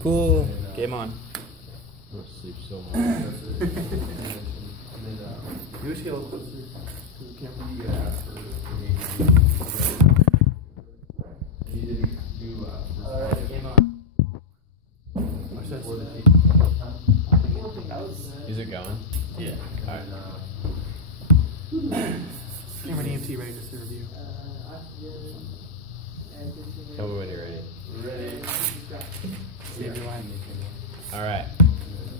Cool. Game on. I'm gonna sleep so much. You should go closer to the camera. Alright, game on. Watch that. Is it going? Yeah. Alright. Camera and EMT ready to serve you. Tell me when you're ready. Ready. Save your life. Alright.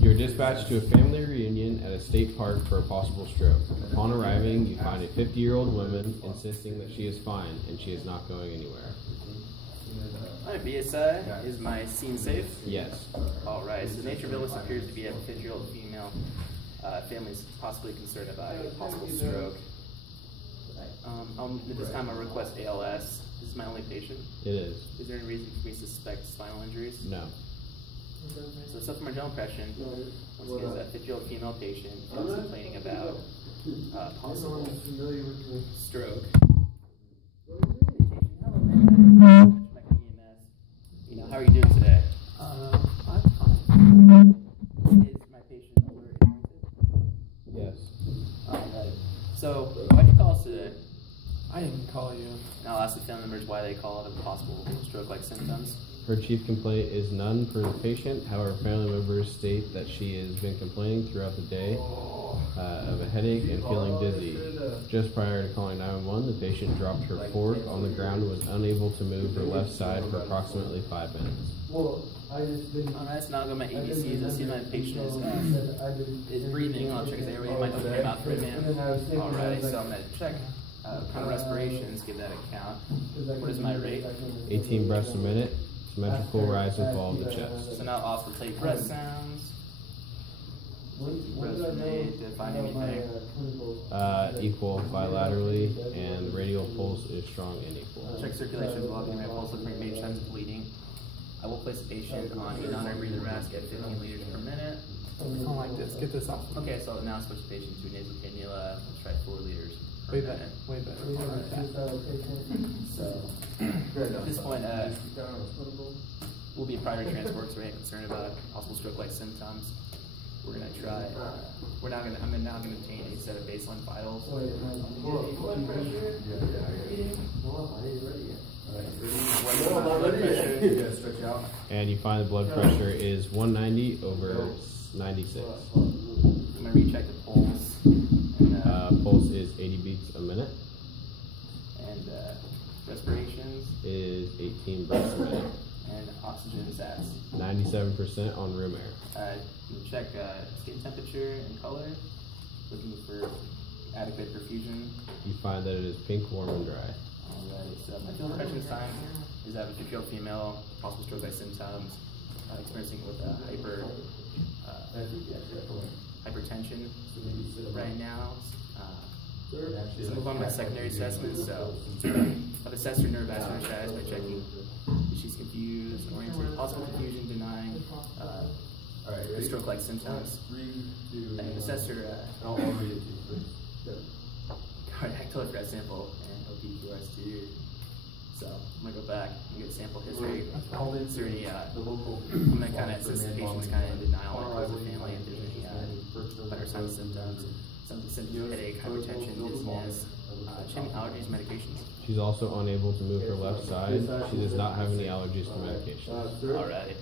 You are dispatched to a family reunion at a state park for a possible stroke. Upon arriving, you find a 50-year-old woman insisting that she is fine and she is not going anywhere. Alright, BSI, is my scene safe? Yes. Alright, so nature of illness appears to be a 50-year-old female. Family is possibly concerned about a possible stroke. At this time, I request ALS. This is my only patient. It is. Is there any reason for me to suspect spinal injuries? No. So, from my general impression, once again, is a 50-year-old female patient who's complaining about possible stroke. How are you doing today? I'm fine. Is my patient alert and oriented? Yes. Alright. So, why'd you call us today? I didn't call you. And I'll ask the family members why they call it a possible stroke-like symptoms. Her chief complaint is none for the patient. However, family members state that she has been complaining throughout the day of a headache and feeling dizzy. Just prior to calling 911, the patient dropped her fork on the ground and was unable to move her left side for approximately 5 minutes. Alright, so now I'll go to my ABCs. I see my patient is breathing. I'll check his airway. It might open your mouth for it, man. Alright, so I'm going to check kind of respirations, give that a count. What is my rate? 18 breaths a minute. Symmetrical rise and fall of the chest. So now oscillate breath sounds. Breaths made. Did I find anything? Equal bilaterally, and radial pulse is strong and equal. Check circulation as well. Getting my pulse looks like major signs of bleeding. I will place the patient on a non-breather mask at 15 liters per minute. Something like this. Get this off. Okay, so now switch the patient to nasal cannula. Let's try 4 liters per Way minute. better. Way better. So, at this point, we'll be a priority transport, so we're not concerned about possible stroke-like symptoms. We're gonna try. I'm now gonna obtain a set of baseline vitals. Blood pressure. And you find the blood pressure is 190 over 96. I'm gonna recheck the pulse. And, pulse is 80 beats a minute. And respirations is 18 breaths a minute. and oxygen sats. 97% on room air. You check skin temperature and color, looking for adequate perfusion. You find that it is pink, warm, and dry. Alright, so my field corrections time is that a 50-year-old female, possible stroke-like symptoms, experiencing with hypertension right now. So move on to my secondary assessments. So I've assessed her neurovascular status by checking if she's confused, oriented, possible confusion, denying the stroke-like symptoms. And assess her cardiac electrolyte sample and OPQRS2. So I'm gonna go back and get a sample history. Is there any? I'm gonna kind of assess the patient's kind of in denial and close the family if there's any better signs, symptoms. Some symptoms: headache, hypertension, dizziness. Any allergies, medications? She's also unable to move her left side. She does not have any allergies to medications. Alright.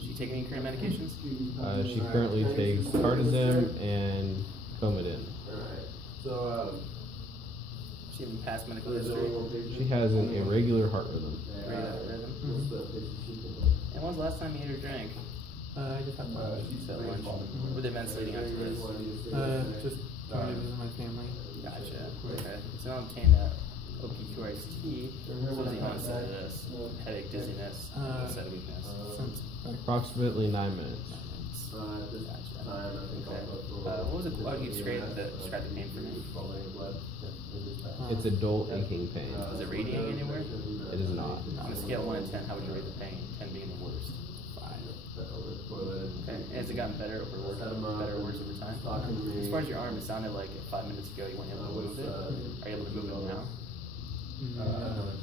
She taking any current medications? She currently takes Cardizem and Coumadin. She have any past medical history? She has an irregular heart rhythm. Regular rhythm. And when's the last time you ate or drank? I just had lunch. At lunch. What events leading up to this? Just going to visit my family. Gotcha. Okay. So I'll obtain OPQRST. What was the onset of this? Headache, dizziness, onset of weakness. Approximately 9 minutes. Gotcha. Okay. What was it? Why would you describe the pain for me? It's a dull aching pain. Is it radiating anywhere? It is not. On a scale of 1 to 10, how would you rate the pain? 10 being the worst. 5. Okay. And has it gotten better or worse over time? as far as your arm, it sounded like 5 minutes ago you weren't able to move it. Are you able to move it now?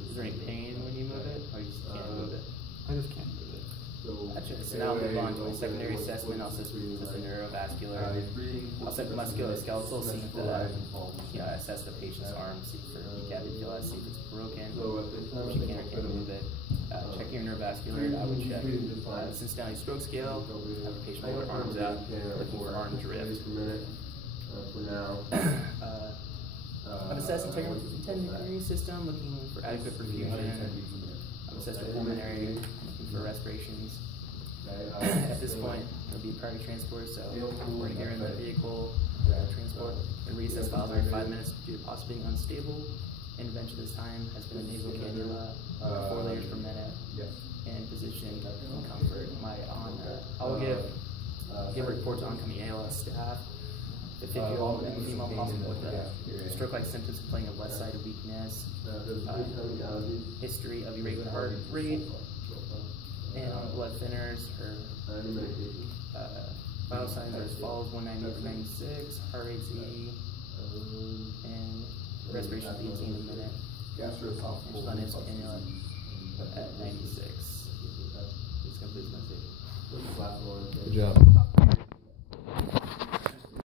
Is there any pain when you move it, or you just can't move it? I just can't move it. Gotcha. So now I'll move on to my secondary assessment. I'll assess the neurovascular. I'll set the musculoskeletal, see if assess the patient's arm, see for decapitula, see if it's broken, if she can or can't move it. Check your neurovascular. I would check Cincinnati stroke scale. Have a patient hold their arms out, looking for arm drift. I'm assessing integumentary system, looking for adequate perfusion. I'm assessing pulmonary, looking for respirations. At this point, it'll be prior transport, so we're here in the vehicle, transport, and reassess files every 5 minutes due to possibly being unstable. Intervention this time has been a nasal cannula, 4 liters per minute, and position and comfort. I will give reports to oncoming ALS staff. The 50-year-old female hospital with stroke-like symptoms complaining of left-sided weakness, history of irregular heart rate, and on blood thinners, her vital signs are as follows: 190 over 96, heart rate's 80, and respiration 18 a minute. She's on his cannula at 96. This completes my statement. Good job.